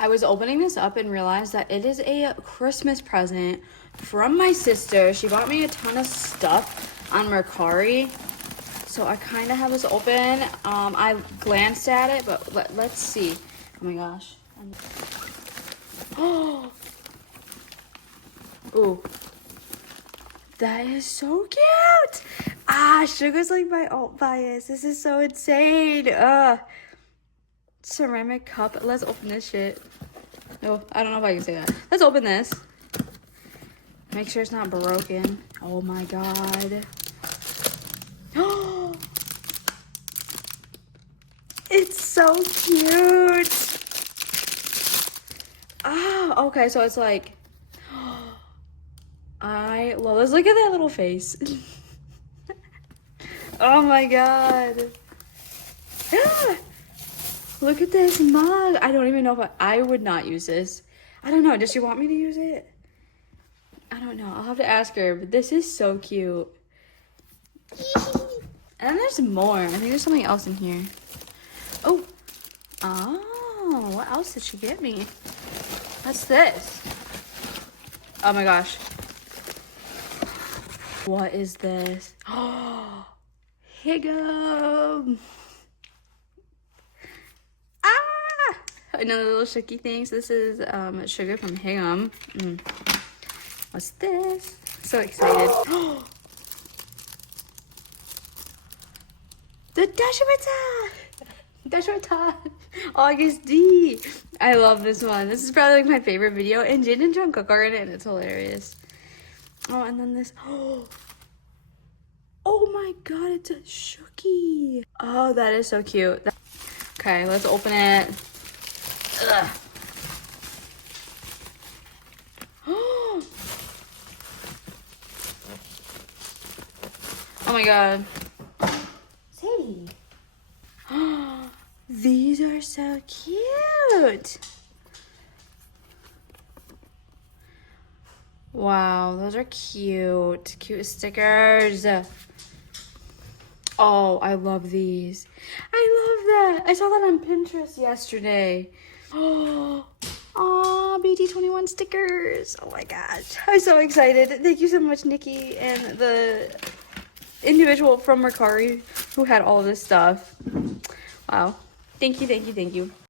I was opening this up and realized that it is a Christmas present from my sister. She bought me a ton of stuff on Mercari. So I kind of have this open. I glanced at it, but let's see. Oh my gosh. Oh. Ooh. That is so cute. Ah, Suga's like my alt bias. This is so insane. Ceramic cup. Let's open this shit. No, I don't know if I can say that. Let's open this. Make sure it's not broken. Oh my god. Oh, it's so cute. Ah, okay, so it's like, I love this. Look at that little face. Oh my god. Ah, look at this mug. I don't even know if I would not use this. I don't know. Does she want me to use it? I don't know. I'll have to ask her, but this is so cute. And then there's more. I think there's something else in here. Oh. Oh, what else did she get me? What's this? Oh my gosh. What is this? Oh, Higum. Ah! Another little shooky thing. So this is sugar from Higum. What's this? So excited. The Dashwata August D. I love this one. This is probably like my favorite video, and Jin and Jungkook are in it, and it's hilarious. Oh, and then this. Oh my god, it's a shooky. Oh, that is so cute. Okay, let's open it. Ugh. Oh my god. Sadie. These are so cute. Wow, those are cute. Cute stickers. Oh, I love these. I love that. I saw that on Pinterest yesterday. Oh, BT21 stickers. Oh my gosh. I'm so excited. Thank you so much, Nikki, and the individual from Mercari who had all this stuff. Wow. Thank you, thank you, thank you.